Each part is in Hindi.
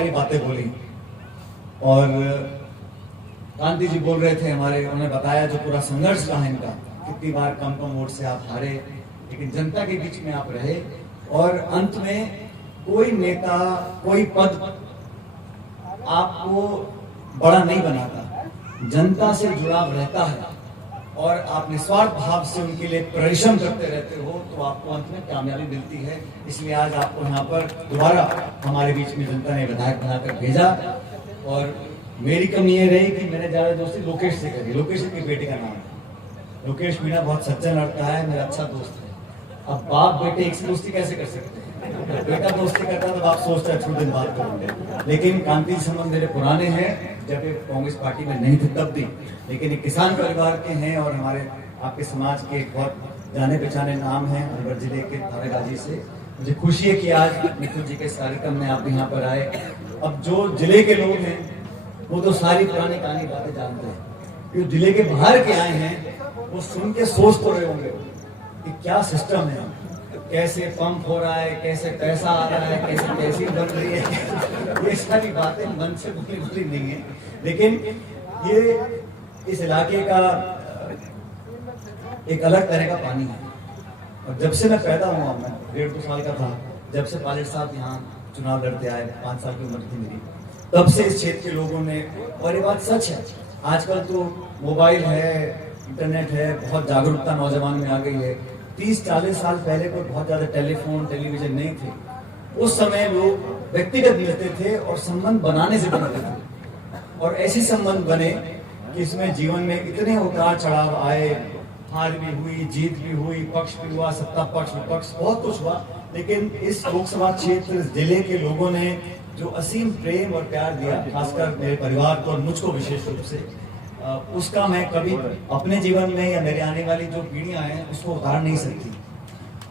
सारी बातें बोली। और कांति जी बोल रहे थे हमारे, उन्होंने बताया जो पूरा संघर्ष रहा इनका, कितनी बार कम वोट से आप हारे, लेकिन जनता के बीच में आप रहे और अंत में कोई नेता, कोई पद आपको बड़ा नहीं बनाता, जनता से जुड़ाव रहता है और आप निस्वार्थ भाव से उनके लिए परिश्रम करते रहते हो तो आपको अंत में कामयाबी मिलती है। इसलिए आज आपको यहाँ पर दोबारा हमारे बीच में जनता ने विधायक बनाकर भेजा। और मेरी कमी ये रही कि मैंने ज्यादा दोस्ती लोकेश से करी। लोकेश की बेटे का नाम है लोकेश मीणा, बहुत सच्चा लड़का है, मेरा अच्छा दोस्त है। अब बाप बेटे एक दोस्ती कैसे कर सकते हैं? बेटा दोस्ती करता तो बाप सोचता है थोड़ी दिन बात करेंगे, लेकिन कांति संबंध मेरे पुराने हैं, जब ये कांग्रेस पार्टी में नहीं थे तब भी, लेकिन एक किसान परिवार के हैं और हमारे आपके समाज के एक बहुत जाने पहचाने नाम है अलवर जिले के थानेगाजी से। मुझे खुशी है कि आज मिथुन जी के इस कार्यक्रम में आप यहाँ पर आए। अब जो जिले के लोग हैं वो तो सारी पुरानी कहानी बातें जानते हैं, जो जिले के बाहर के आए हैं वो सुन के सोच तो रहे होंगे कि क्या सिस्टम है, कैसे पंप हो रहा है, कैसे पैसा आ रहा है, कैसे तहसील बन रही है। ये सारी बातें मन से बोली नहीं है, लेकिन ये इस इलाके का एक अलग तरह का पानी है। और जब से मैं पैदा हुआ, मैं 1.5-2 साल का था, जब से पायलट साहब यहाँ चुनाव लड़ते आए, 5 साल की उम्र थी मेरी, तब से इस क्षेत्र के लोगों ने, और ये बात सच है, आजकल तो मोबाइल है, इंटरनेट है, बहुत जागरूकता नौजवान में आ गई है। 30-40 साल पहले कोई बहुत ज्यादा टेलीफोन टेलीविजन नहीं थे, उस समय लोग व्यक्तिगत मिलते थे और संबंध बनाने से बनते थे। और ऐसे संबंध बने कि इसमें जीवन में इतने उतार चढ़ाव आए, हार भी हुई, जीत भी हुई, पक्ष भी हुआ, सत्ता पक्ष विपक्ष बहुत कुछ हुआ, लेकिन इस लोकसभा क्षेत्र जिले के लोगों ने जो असीम प्रेम और प्यार दिया, खासकर मेरे परिवार को और मुझको विशेष रूप से, उसका मैं कभी अपने जीवन में या मेरे आने वाली जो पीढ़ियां हैं उसको उतार नहीं सकती।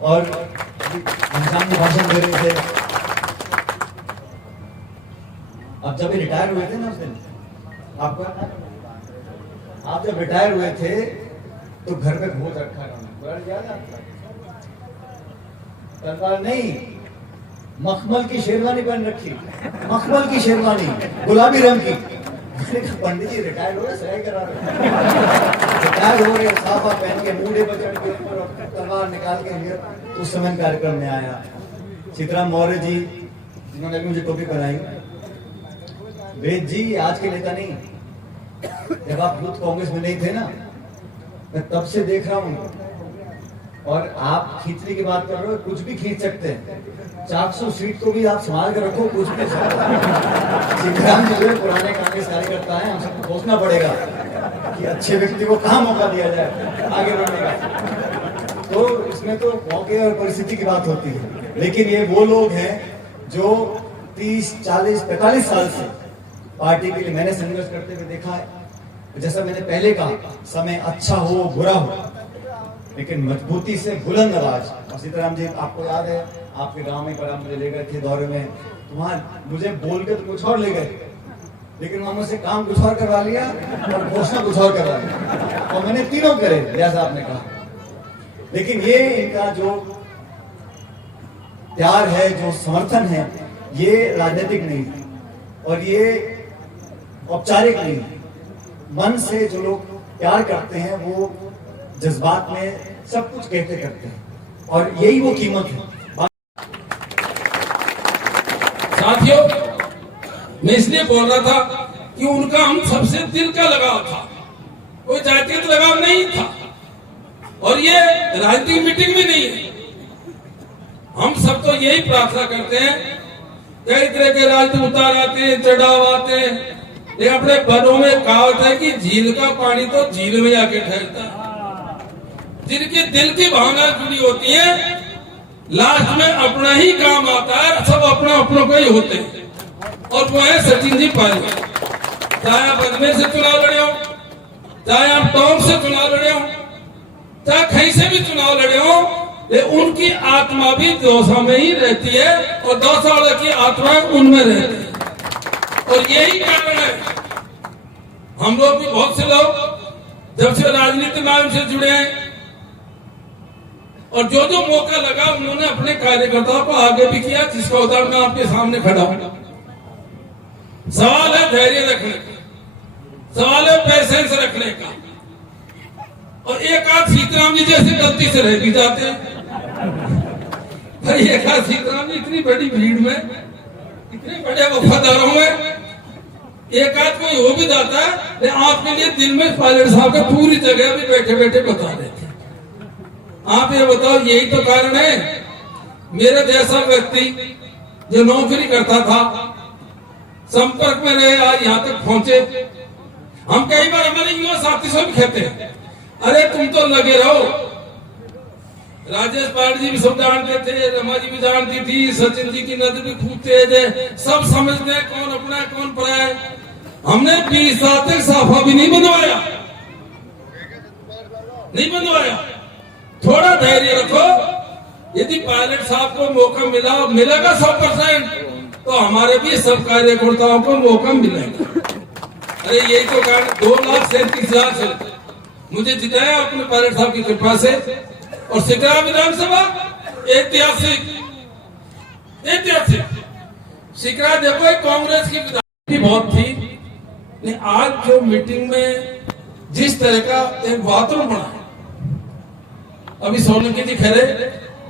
और घनश्याम जी भाषण दे रहे थे, अब जब ये रिटायर हुए थे ना उस दिन, आप जब रिटायर हुए थे तो घर पे भोज रखा तलवार नहीं, मखमल की शेरवानी पहन रखी, मखमल की शेरवानी गुलाबी रंग की। मैंने कहा पंडित जी रिटायर हो रहे, सगाई करा रहे, रिटायर हो रहे, साफा पहन के मूढ़े पर चढ़ के ऊपर तलवार निकाल के लिए। उस समय कार्यक्रम में आया सीताराम मौर्य जी, जिन्होंने मुझे टोपी पहनाई। वेद जी आज के नेता नहीं, जब आप यूथ कांग्रेस में नहीं थे ना, मैं तब से देख रहा हूँ। और आप खींचने की बात कर रहे हो, कुछ भी खींच सकते हैं, 400 सीट को भी आप संभाल कर रखो, कुछ भी। सीताराम जी पुराने कांग्रेस कार्यकर्ता है, हम सबको सोचना पड़ेगा कि अच्छे व्यक्ति को कहाँ मौका दिया जाए आगे बढ़ने का। तो इसमें तो मौके और परिस्थिति की बात होती है, लेकिन ये वो लोग हैं जो 30, 40, 45 साल से पार्टी के लिए मैंने संघर्ष करते हुए देखा है। जैसा मैंने पहले कहा, समय अच्छा हो बुरा हो, लेकिन मजबूती से बुलंद आवाज। और सीताराम जी आपको याद है, आपके गांव में पर मुझे ले गए थे दौरे में, तो वहाँ मुझे बोल के तो कुछ और ले गए, लेकिन वहां मुझसे काम कुछ और करवा लिया और घोषणा कुछ और करवा लिया, और मैंने तीनों करे जैसा आपने कहा। लेकिन ये इनका जो प्यार है, जो समर्थन है, ये राजनीतिक नहीं और ये औपचारिक नहीं, मन से जो लोग प्यार करते हैं वो जज्बात में सब कुछ कहते करते हैं, और यही वो कीमत है। साथियों, मैं इसलिए बोल रहा था कि उनका हम सबसे दिल का लगाव था, कोई जातीय लगाव नहीं था, और ये राजनीतिक मीटिंग भी नहीं है। हम सब तो यही प्रार्थना करते हैं, कई तरह के राजनीतिक उतार आते हैं, चढ़ाव आते हैं, ये अपने बनों में कहावत है कि झील का पानी तो झील में जाके ठहरता है। जिनके दिल की भावना जुड़ी होती है, लास्ट में अपना ही काम आता है, सब अपना अपनों को ही होते हैं, और वो है सचिन जी पायलट। चाहे आप अजमेर से चुनाव लड़े हो, चाहे आप टोंक से चुनाव लड़े हो, चाहे कहीं से भी चुनाव लड़े हो, ये उनकी आत्मा भी दौसा में ही रहती है और दौसा वाले की आत्मा उनमें रहती है। और यही कारण है, हम लोग भी बहुत से लोग जब से राजनीति में से जुड़े हैं, और जो जो मौका लगा उन्होंने अपने कार्यकर्ताओं को आगे भी किया, जिसका उदाहरण मैं आपके सामने खड़ा हूं। सवाल है धैर्य रखने का, सवाल है पैसेंस रखने का। और एक आध सीताराम जी जैसे गलती से रह भी जाते हैं। भाई एक आध सीताराम जी इतनी बड़ी भीड़ में, इतने बड़े वफादारों में एक आध कोई हो भी जाता है, लेकिन आपके लिए दिन में पायलट साहब का पूरी जगह भी बैठे बैठे बता देते हैं। आप ये बताओ, यही तो कारण है मेरे जैसा व्यक्ति जो नौकरी करता था, संपर्क में रहे, आज यहाँ तक पहुंचे। हम कई बार हमारे युवा साथी से भी कहते हैं, अरे तुम तो लगे रहो। राजेश पांडे जी भी सब जानते थे, रमा जी भी जानती थी, सचिन जी की नजर भी खूब तेज है, सब समझते हैं कौन अपना है कौन पराया है। हमने 20 साल तक साफा भी नहीं बनवाया, नहीं बनवाया। थोड़ा धैर्य रखो, यदि पायलट साहब को मौका मिलेगा 100%, तो हमारे भी सब कार्यकर्ताओं को मौका मिलेगा। अरे यही तो कारण 2,37,000 मुझे जिताया अपने पायलट साहब की कृपा से। और सिकरा विधानसभा ऐतिहासिक सिकरा, देखो कांग्रेस की विधानसभा बहुत थी, लेकिन आज जो मीटिंग में जिस तरह का एक वातावरण बना, अभी सोलंकी जी खड़े,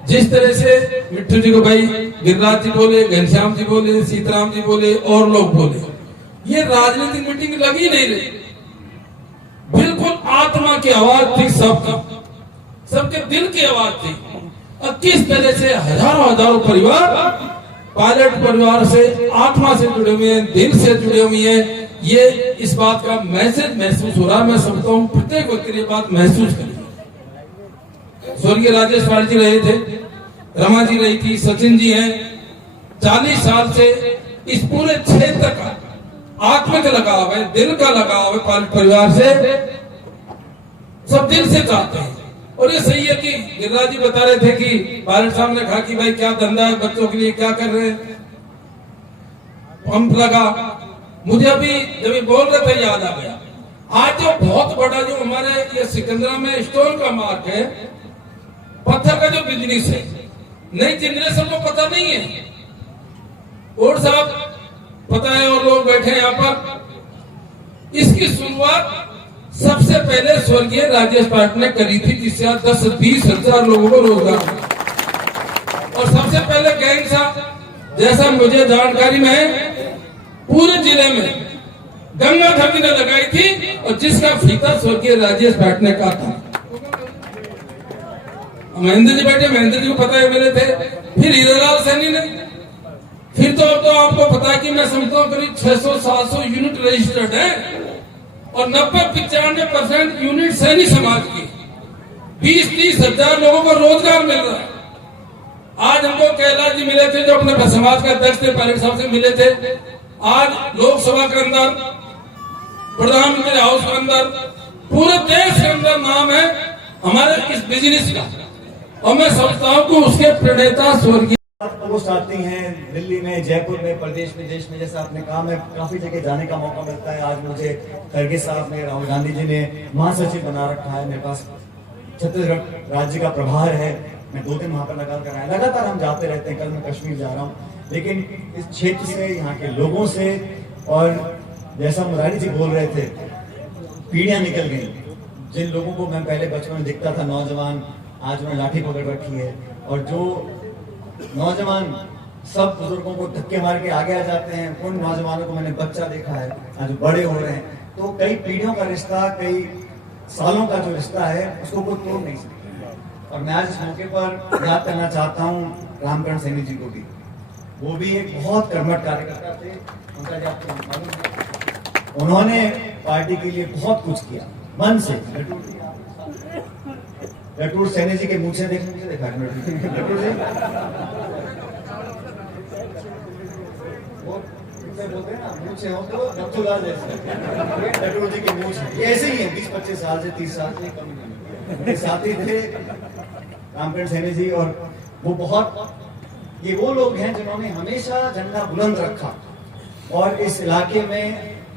जिस तरह से मिट्टू जी को भाई गिरिराज जी बोले, घनश्याम जी बोले, सीताराम जी बोले और लोग बोले, ये राजनीतिक मीटिंग लगी नहीं रही। बिल्कुल आत्मा की आवाज थी, सबके दिल की आवाज थी। और किस तरह से हजारों परिवार पायलट परिवार से आत्मा से जुड़े हुए हैं, दिल से जुड़े हुए हैं, ये इस बात का मैसेज महसूस हो रहा है। मैं समझता हूँ प्रत्येक व्यक्ति ये बात महसूस करेगी। स्वर्गीय राजेश पांडे जी रहे थे, रमा जी रही थी, सचिन जी हैं। 40 साल से इस पूरे क्षेत्र का आत्मा का लगाव है, दिल का लगाव है पायलट परिवार से, सब दिल से चाहते हैं। और ये सही है कि गिरिराज जी बता रहे थे कि पायलट साहब ने कहा कि भाई क्या धंधा है, बच्चों के लिए क्या कर रहे हैं, पंप लगा। मुझे अभी जब ये बोल रहे थे याद आ गया, आज जो बहुत बड़ा जो हमारे ये सिकंदरा में स्टोन का मार्ग है, पत्थर का जो बिजनेस है, नई जनरेशन को पता नहीं है। और साहब पता है और लोग बैठे यहाँ पर, इसकी शुरुआत सबसे पहले स्वर्गीय राजेश पांडे ने करी थी, जिससे 10-20 हजार लोगों को रोजगार। और सबसे पहले गैंग साहब, जैसा मुझे जानकारी में है, पूरे जिले में गंगा ठगी ने लगाई थी, और जिसका फीता स्वर्गीय राजेश पांडे का था। महेंद्र जी बैठे, महेंद्र जी को पता है मिले थे। फिर हीरालाल सैनी ने, फिर तो आपको पता है कि मैं समझता हूँ करीब 600-700 यूनिट रजिस्टर्ड है, और 90-95% यूनिट सैनी समाज की। 20-30 हजार लोगों को रोजगार मिल रहा है। आज हमको कैलाश जी मिले थे, जो अपने समाज का अध्यक्ष थे, पायलट साहब से मिले थे। आज लोकसभा के अंदर, प्रधानमंत्री हाउस के अंदर, पूरे देश के अंदर नाम है हमारे इस बिजनेस का। और मैं समझता हूँ कि उसके प्रणेता स्वर्गीय पोस्ट आती हैं दिल्ली में, जयपुर में, प्रदेश विदेश में, जैसा आपने कहा, मैं काफी जगह जाने का मौका मिलता है। आज मुझे खड़गे साहब ने, राहुल गांधी जी ने महासचिव बना रखा है। मेरे पास छत्तीसगढ़ राज्य का प्रभार है, मैं 2 दिन वहां पर लगातार आया। लगातार हम जाते रहते हैं। कल मैं कश्मीर जा रहा हूँ, लेकिन इस क्षेत्र से, यहाँ के लोगों से, और जैसा मुरारी जी बोल रहे थे, पीढ़ियां निकल गई। जिन लोगों को मैं पहले बचपन में दिखता था नौजवान, आज मैं लाठी पकड़ रखी है। और जो नौजवान सब बुजुर्गों को धक्के मार के आगे आ जाते हैं, उन नौजवानों को मैंने बच्चा देखा है, आज बड़े हो रहे हैं। तो कई पीढ़ियों का रिश्ता, कई सालों का जो रिश्ता है, उसको कोई तोड़ नहीं सकता। और मैं आज इस मौके पर याद करना चाहता हूँ रामकरण सैनी जी को भी। वो भी एक बहुत कर्मठ कार्यकर्ता थे। उनका जो आपको मालूम है, उन्होंने पार्टी के लिए बहुत कुछ किया, मन से। लटूर सैनी जी के मुंह से देखने के लिए देखा लटूर जी, वो बोलते हैं ना, मुंह से हो तो गप्तुलाल जैसे। लटूर जी के मुंह से ऐसे ही है, 20-25 साल से 30 साल से कम नहीं। साथी थे रामकरण सैनी जी, और वो बहुत, ये वो लोग हैं जिन्होंने हमेशा झंडा बुलंद रखा, और इस इलाके में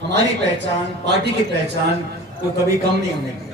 हमारी पहचान, पार्टी की पहचान को कभी कम नहीं होने दी।